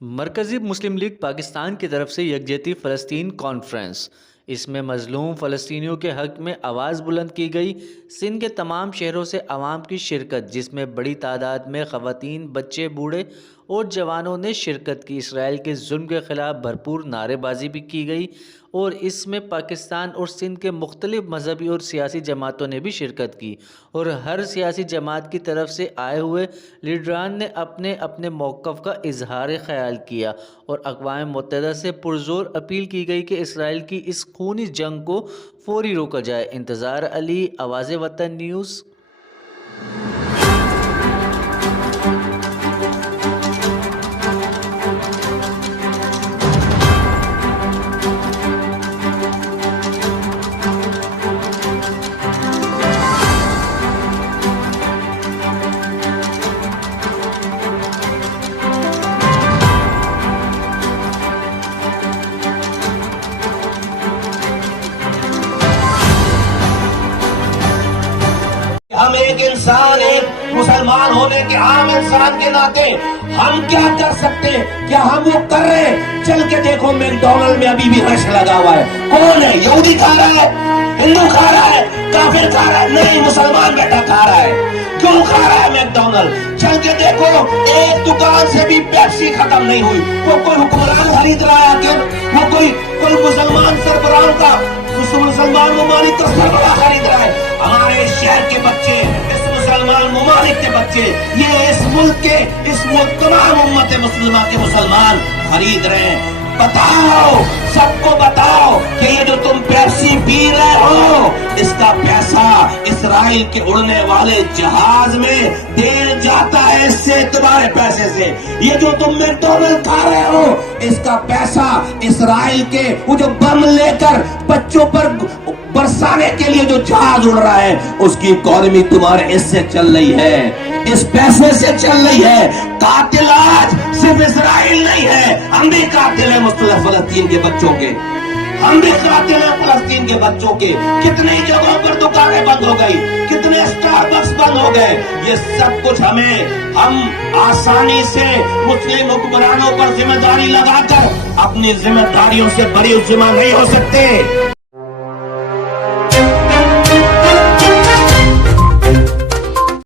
مرکزی مسلم لیگ پاکستان کی طرف سے یکجہتی فلسطین کانفرنس، اس میں مظلوم فلسطینیوں کے حق میں آواز بلند کی گئی۔ سندھ کے تمام شہروں سے عوام کی شرکت، جس میں بڑی تعداد میں خواتین، بچے، بوڑھے اور جوانوں نے شرکت کی۔ اسرائیل کے ظلم کے خلاف بھرپور نعرے بازی بھی کی گئی اور اس میں پاکستان اور سندھ کے مختلف مذہبی اور سیاسی جماعتوں نے بھی شرکت کی، اور ہر سیاسی جماعت کی طرف سے آئے ہوئے لیڈران نے اپنے اپنے موقف کا اظہار خیال کیا، اور اقوام متحدہ سے پرزور اپیل کی گئی کہ اسرائیل کی اس خونی جنگ کو فوری روکا جائے۔ انتظار علی، آواز وطن نیوز۔ ہم ایک انسان، ایک مسلمان ہونے کے عام انسان کے ناطے ہم کیا کر سکتے ہیں؟ کیا ہم وہ کر رہے ہیں؟ چل کے دیکھو میک ڈونلڈ میں ابھی بھی رش لگا ہوا ہے۔ کون ہے؟ یہودی کھا رہا ہے، ہندو کھا رہا ہے، کافر کھا رہا ہے؟ نہیں، مسلمان بیٹا کھا رہا ہے۔ کیوں کھا رہا ہے میک ڈونلڈ؟ چل کے دیکھو، ایک دکان سے بھی پیپسی ختم نہیں ہوئی۔ وہ کوئی حکمران خرید رہا ہے کہ وہ کوئی مسلمان سربراہ کا، مسلمان ممالک کا سربراہ خرید رہا ہے؟ ہمارے شہر کے بچے، اس مسلمان ممالک کے بچے، یہ اس ملک کے، اس ملک تمام امت مسلمہ کے مسلمان خرید رہے ہیں۔ بتاؤ، سب کو بتاؤ کہ یہ جو تم پیپسی پی رہے ہو، اس کا پیسہ اسرائیل کے اڑنے والے جہاز میں دیا جاتا ہے، اس سے تمہارے پیسے سے۔ یہ جو تم میک ڈونلڈ کھا رہے ہو، اس کا پیسہ اسرائیل کے وہ جو بم لے کر بچوں پر برسانے کے لیے جو جہاز اڑ رہا ہے، اس کی اکانومی تمہارے اس سے چل رہی ہے، اس پیسے سے چل رہی ہے۔ قاتل آج صرف اسرائیل نہیں ہے، ہم بھی قاتل ہیں فلسطین کے بچوں کے، ہم بھی قاتل ہیں فلسطین کے بچوں کے۔ کتنی جگہوں پر دکانیں بند ہو گئی، کتنے اسٹار بکس بند ہو گئے۔ یہ سب کچھ ہم آسانی سے مسلم حکمرانوں پر ذمہ داری لگا کر اپنی ذمہ داریوں سے بری ذمہ نہیں ہو سکتے۔